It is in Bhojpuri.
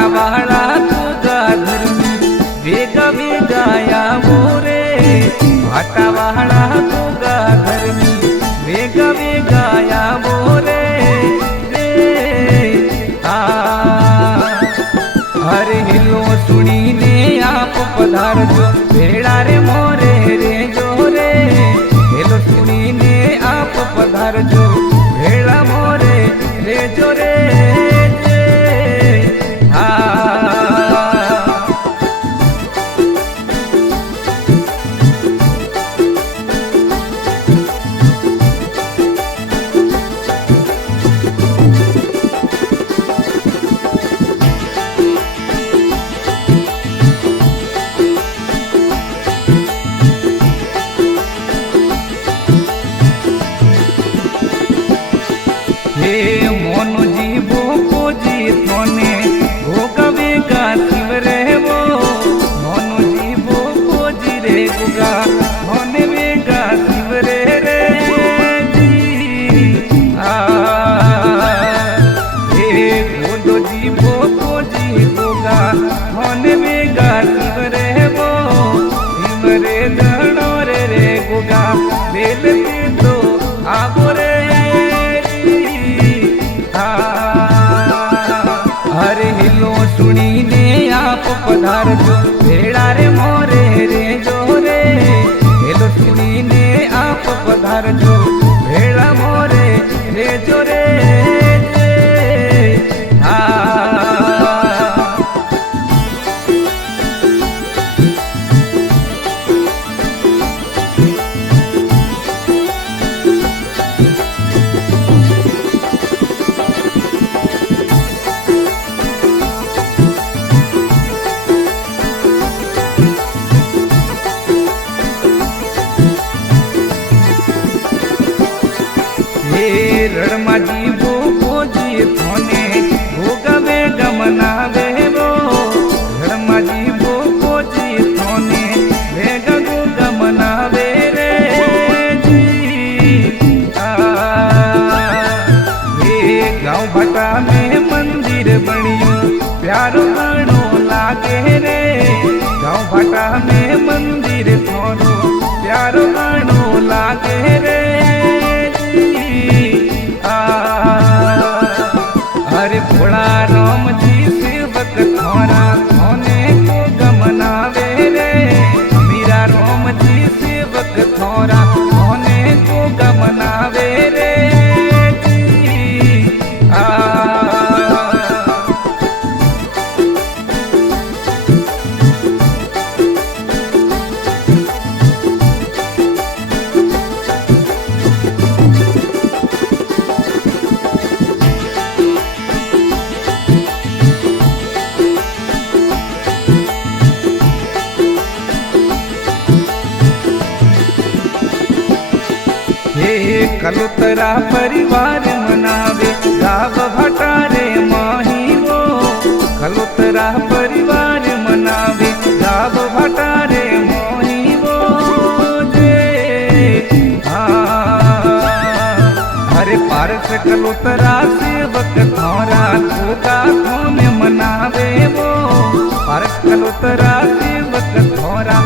भाटावाळा तुझा धर्मी वेगा वेगाया मोरे भाटावाळा तुझा धर्मी वेगा वेगाया मोरे अरे हिलो सुनीने आप पधारजो भेड़ा रे मोरे रे जोरे हिलो सुनीने आप पधारजो भेड़ा मोरे रे जोरे हे मोनूजी भोकोजी थोने भोगवेगा शिव रे वो मोनूजी भोकोजी रे गुगा थोने वेगा शिव रे रे जी हे गोदोजी भोकोजी गोगा थोने वेगा शिव रे वो शिव रे धनो रे रे गुगा बेल तो आगो रे हरे हिलो सुनीने आप पधारजो भेड़ा रे मोरे रे जोरे हिलो सुनीने आप पधारजो भेड़ा मोरे रे जोरे रणमाजी भोजी थोने भोगवे गमनावे वो रणमाजी भोजी थोने वेगा गमनावे रे जी ये गाँव भटा में मंदिर बनियो प्यारो घणो लागे रे गाँव भटा में मंदिर थोनो प्यारो घणो लागे रे हरे भोला राम जी सेवक थोरा थोने को गमनावे रे मीरा राम जी सेवक थोरा थोने को गमनावे रे कलुतरा परिवार मनावे गाव भटारे माही वो कलुतरा परिवार मनावे गाव भटारे माही वो जे हरे पारस कलुतरा सेवक थोरा गोगा थोने मनावे वो पारस कलुतरा सेवक थोरा